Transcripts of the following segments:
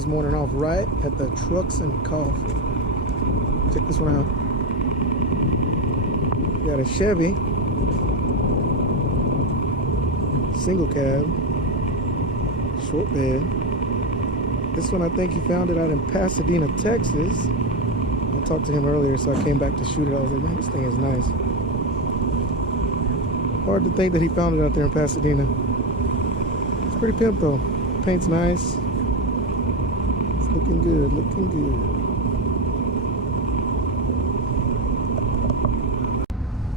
this morning off right at the Trucks and Coffee. Check this one out. Got a Chevy single cab, short bed. This one I think he found it out in Pasadena, Texas. I talked to him earlier, so I came back to shoot it. I was like, man, this thing is nice. Hard to think that he found it out there in Pasadena. It's pretty pimp though. Paint's nice. It's looking good, looking good.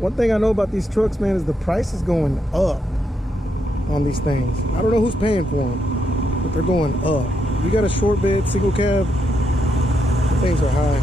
One thing I know about these trucks, man, is the price is going up on these things. I don't know who's paying for them, but they're going up. You got a short bed, single cab, the things are high.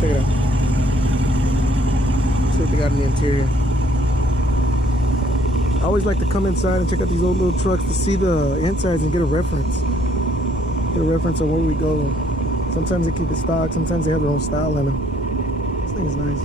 Check it out. See what they got in the interior. I always like to come inside and check out these old little trucks to see the insides and get a reference. Get a reference on where we go. Sometimes they keep it stock, sometimes they have their own style in them. This thing is nice.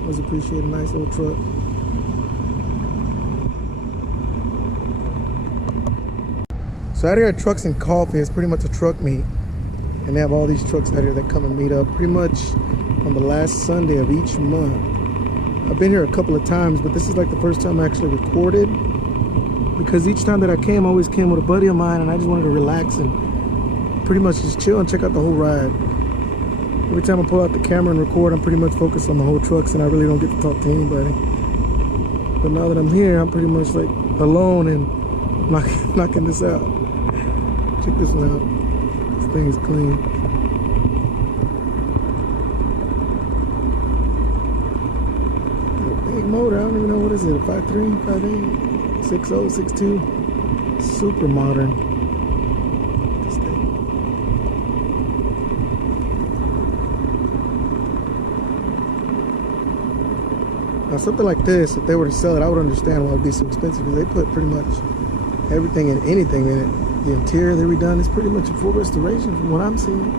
Always appreciate a nice old truck. So out here at Trucks and Coffee, it's pretty much a truck meet. And they have all these trucks out here that come and meet up pretty much on the last Sunday of each month. I've been here a couple of times, but this is like the first time I actually recorded. Because each time that I came, I always came with a buddy of mine and I just wanted to relax and pretty much just chill and check out the whole ride. Every time I pull out the camera and record, I'm pretty much focused on the whole trucks and I really don't get to talk to anybody. But now that I'm here, I'm pretty much like alone and knocking this out. Check this one out. This thing is clean. Big motor. I don't even know what is it. A 5.3, 5.8, 6.0, 6.2. Super modern. This thing. Now something like this, if they were to sell it, I would understand why it would be so expensive because they put pretty much everything and anything in it. The interior they redone is pretty much a full restoration from what I'm seeing.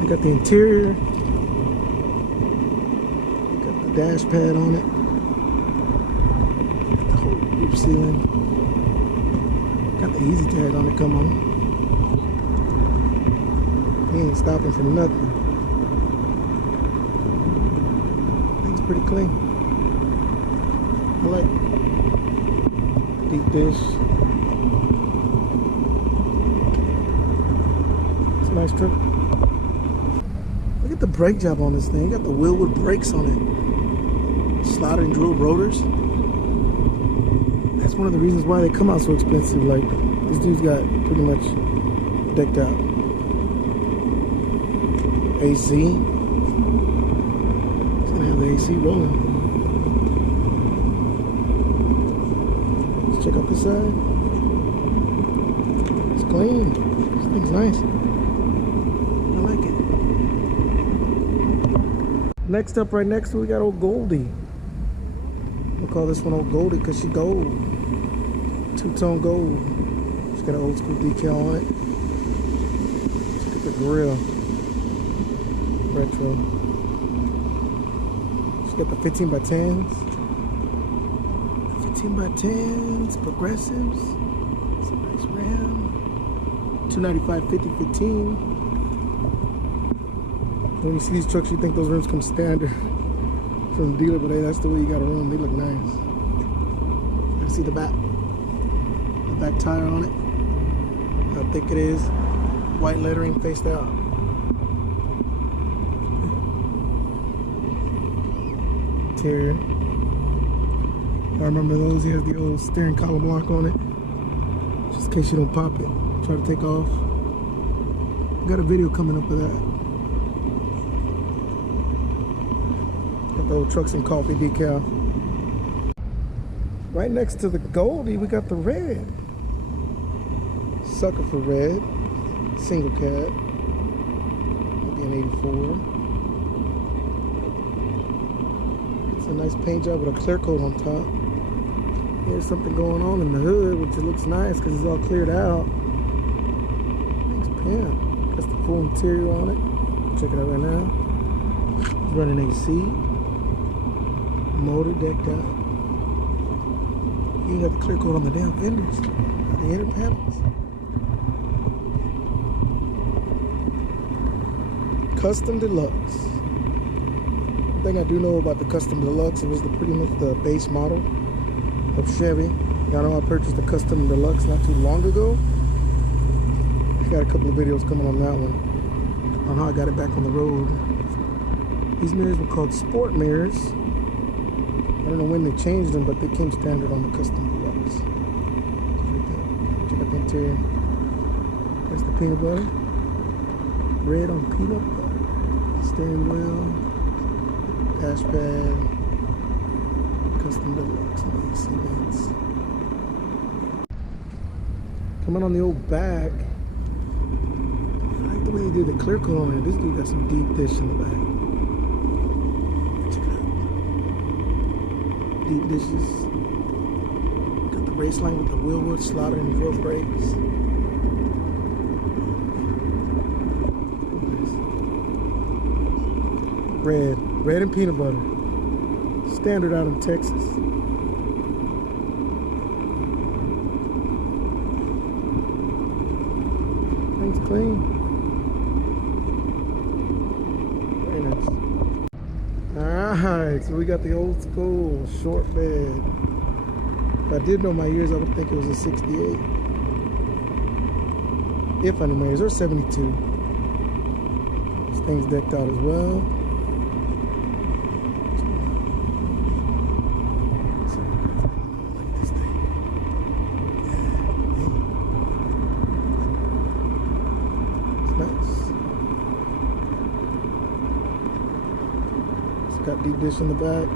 They got the interior. They got the dash pad on it. Got the whole roof ceiling. Got the easy tag on it, come on. He ain't stopping for nothing. Thing's pretty clean. I like it. Deep dish. Nice truck. Look at the brake job on this thing. You got the Willwood brakes on it. Slotted and drilled rotors. That's one of the reasons why they come out so expensive. Like, this dude's got pretty much decked out. AC. It's gonna have the AC rolling. Let's check out this side. It's clean. This thing's nice. Next up, right next to it, we got old Goldie. We'll call this one old Goldie because she gold. Two-tone gold. She's got an old school decal on it. Look at the grill. Retro. She's got the 15x10s. 15x10s, progressives. It's a nice Ram. 295 50/15. When you see these trucks, you think those rims come standard from the dealer, but hey, that's the way you gotta run them. They look nice. You can see the back tire on it, how thick it is. White lettering faced out. Interior. I remember those. He has the old steering column lock on it, just in case you don't pop it. Try to take off. Got a video coming up of that. The old Trucks and Coffee decal. Right next to the Goldie, we got the red. Sucker for red. Single cab. Maybe an 84. It's a nice paint job with a clear coat on top. There's something going on in the hood, which it looks nice because it's all cleared out. Nice pimp. That's the full interior on it. Check it out right now. It's running AC. Motor decked out. You got the clear coat on the damn fenders, the inner panels. Custom Deluxe. One thing I do know about the Custom Deluxe, it was pretty much the base model of Chevy. Y'all know I purchased the Custom Deluxe not too long ago. I got a couple of videos coming on that one, on how I got it back on the road. These mirrors were called Sport mirrors. I don't know when they changed them, but they came standard on the Custom Deluxe. Check out the interior. That's the peanut butter. Red on peanut butter. Steering wheel. Dash pad. Custom Deluxe. Seats. Coming on the old back. I like the way they did the clear coat on it. This dude got some deep dish in the back. Check it out. Deep dishes. Got the race line with the wheel wood slotted and drove brakes. Red and peanut butter. Standard out in Texas. Things clean. Very nice. Alright, so we got the old school short bed. If I did know my years, I would think it was a 68. If I knew my years, or 72. This thing's decked out as well. Got deep dish in the back.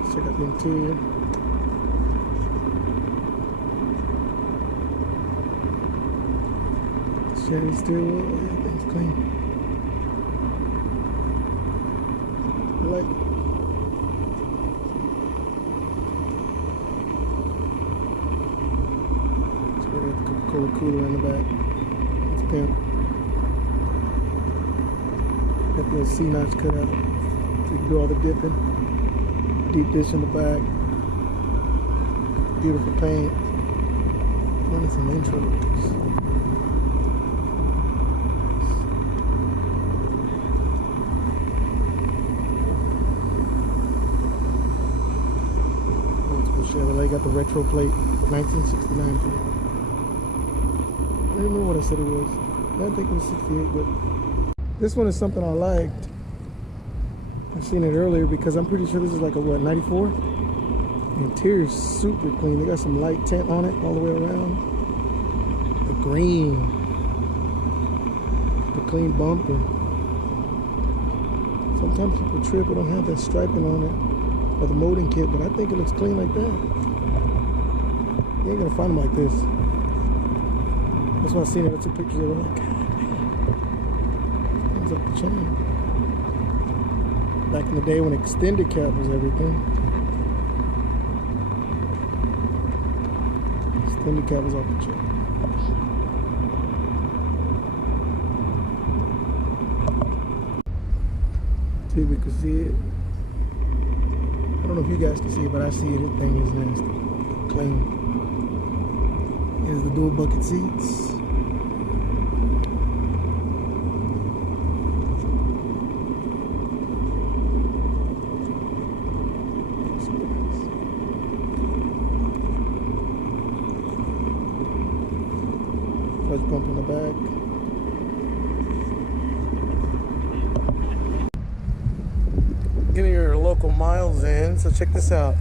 Let's check out the interior. Chevy steering wheel. Oh, yeah, everything's clean. I like it. Let's go get the Coca-Cola cooler in the back. It's pimp. Got the little C-notch cut out, so you can do all the dipping. Deep dish in the back. Beautiful paint. Running some intros. Old school Chevrolet. Got the retro plate, 1969 plate. I don't remember what I said it was. I think it was 68, but this one is something I liked. I've seen it earlier because I'm pretty sure this is like a what, 94? The interior is super clean. They got some light tint on it all the way around. The green. The clean bumper. Sometimes people trip, it don't have that striping on it or the molding kit, but I think it looks clean like that. You ain't gonna find them like this. That's why I seen it. I took pictures of it like, up the chain. Back in the day when extended cab was everything. Extended cab was off the chain. See if we can see it. I don't know if you guys can see it, but I see it. This thing is nasty. Clean. Here's the dual bucket seats. Clutch pump in the back. Getting your local miles in, so check this out.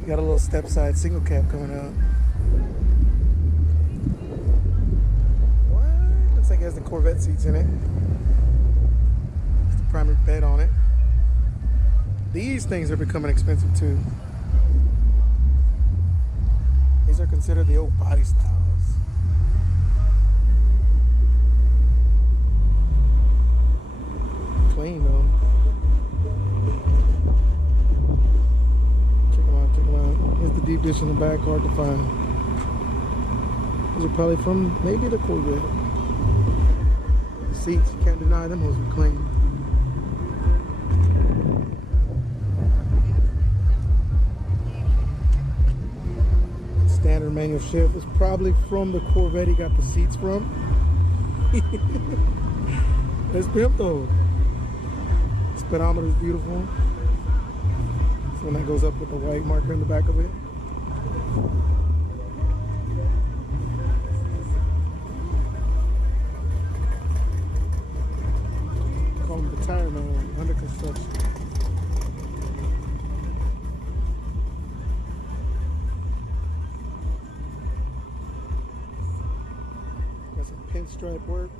You got a little step side single cab coming out. What? Looks like it has the Corvette seats in it. There's the primary bed on it. These things are becoming expensive too. These are considered the old body styles. Clean though. Check them out, check them out. Here's the deep dish in the back, hard to find. Those are probably from maybe the Corvette. The seats, you can't deny them, those are clean. Standard Rear manual shift. It's probably from the Corvette he got the seats from. It's pimp though. Speedometer is beautiful. So when that goes up with the white marker in the back of it. Call him the tire man, under construction. Got some pinstripe work.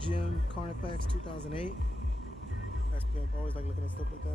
Jim Carnifax 2008. That's pimp. I always like looking at stuff like that.